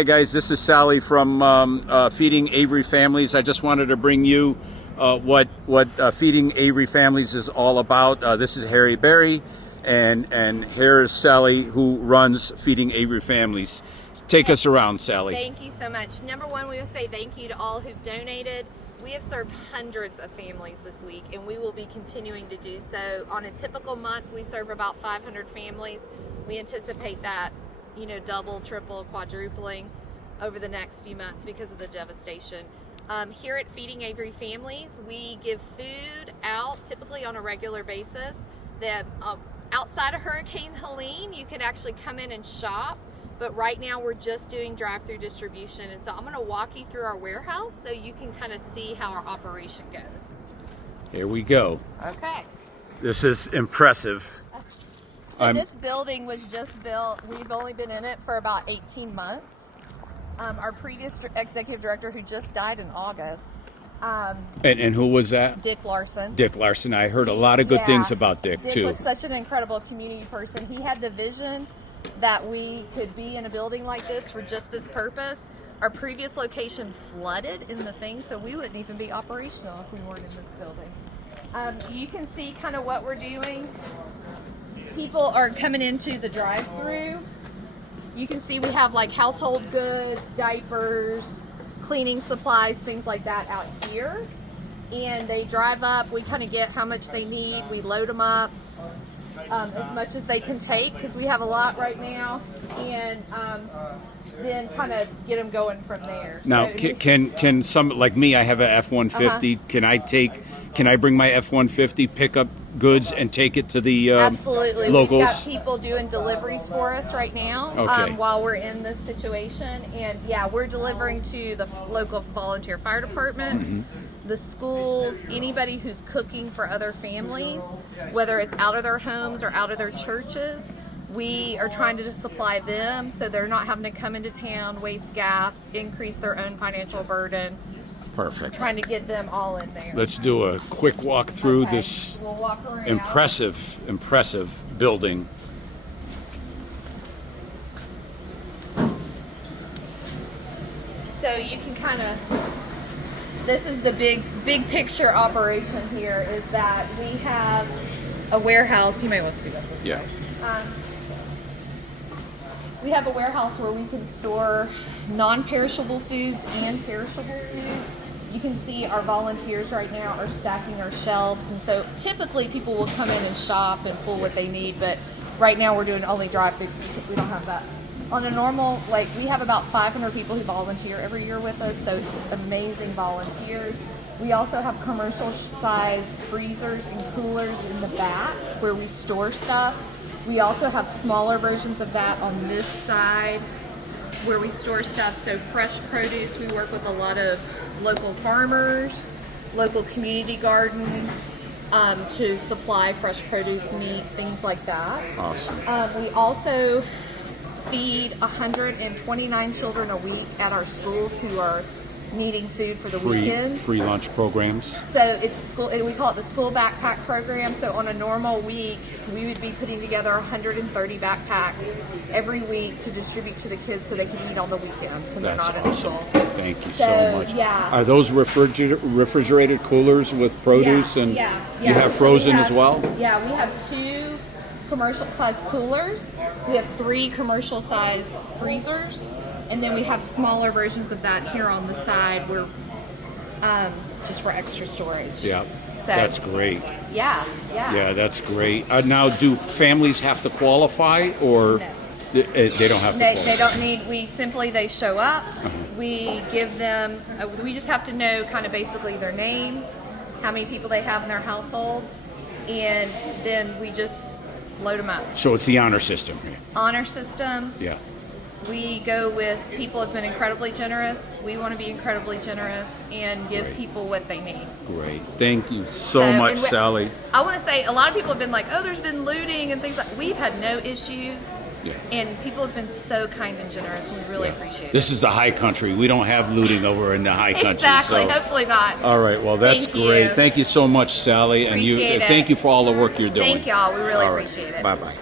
Hey guys, this is Sally from Feeding Avery Families. I just wanted to bring you what Feeding Avery Families is all about. This is Harry Barry, and here's Sally, who runs Feeding Avery Families. Take us around, Sally. Thank you so much. Number one, we will say thank you to all who've donated. We have served hundreds of families this week, and we will be continuing to do so. On a typical month, we serve about 500 families. We anticipate that, double, triple, quadrupling over the next few months because of the devastation. Here at Feeding Avery Families, we give food out typically on a regular basis. Outside of Hurricane Helene, you can actually come in and shop, but right now we're just doing drive-through distribution. And so I'm gonna walk you through our warehouse so you can kind of see how our operation goes. Here we go. Okay. This is impressive. So this building was just built. We've only been in it for about 18 months. Our previous executive director, who just died in August. And who was that? Dick Larson. Dick Larson. I heard a lot of good things about Dick, too. Dick was such an incredible community person. He had the vision that we could be in a building like this for just this purpose. Our previous location flooded in the thing, so we wouldn't even be operational if we weren't in this building. You can see kind of what we're doing. People are coming into the drive-through. You can see we have like household goods, diapers, cleaning supplies, things like that out here. And they drive up, we kind of get how much they need, we load them up as much as they can take, because we have a lot right now, and then kind of get them going from there. Now, so, can some, like me, I have a F-150, can I bring my F-150, pick up goods and take it to the absolutely. locals? We've got people doing deliveries for us right now while we're in this situation, and yeah, we're delivering to the local volunteer fire departments, the schools, anybody who's cooking for other families, whether it's out of their homes or out of their churches. We are trying to supply them so they're not having to come into town, waste gas, increase their own financial burden. Perfect. Trying to get them all in there. Let's do a quick walk through this we'll walk around. impressive building. So you can kind of, this is the big picture operation here, is that we have a warehouse. You may want to speak up this way. We have a warehouse where we can store non-perishable foods and perishable foods. You can see our volunteers right now are stacking our shelves, and so typically people will come in and shop and pull what they need, but right now we're doing only drive-throughs because we don't have that. On a normal, we have about 500 people who volunteer every year with us, so it's amazing volunteers. We also have commercial size freezers and coolers in the back where we store stuff. We also have smaller versions of that on this side where we store stuff. So fresh produce, we work with a lot of local farmers, local community gardens to supply fresh produce, meat, things like that. Awesome. We also feed 129 children a week at our schools who are needing food for the weekends. Free lunch programs. So it's school. We call it the school backpack program. So on a normal week, we would be putting together 130 backpacks every week to distribute to the kids so they can eat on the weekends when they're not at school. Thank you so much. Yeah. Are those refrigerated coolers with produce and you have frozen as well? Yeah, we have 2 commercial size coolers. We have 3 commercial size freezers. And then we have smaller versions of that here on the side where just for extra storage. Yeah, so, that's great. Yeah. Yeah, that's great. Now, do families have to qualify, or no. They don't have to qualify? They don't need, they show up, we give them, we just have to know kind of basically their names, how many people they have in their household, and then we just load them up. So it's the honor system here? Honor system. Yeah. We go with people have been incredibly generous. We want to be incredibly generous and give people what they need. Great. Thank you so much, Sally. I want to say a lot of people have been like, oh, there's been looting and things like that. We've had no issues. Yeah. And people have been so kind and generous, and we really appreciate it. This is the high country. We don't have looting over in the high country. Exactly. So. Hopefully not. All right. Well, that's great. Thank you so much, Sally. Appreciate and thank you for all the work you're doing. Thank y'all. We really appreciate it. Bye-bye.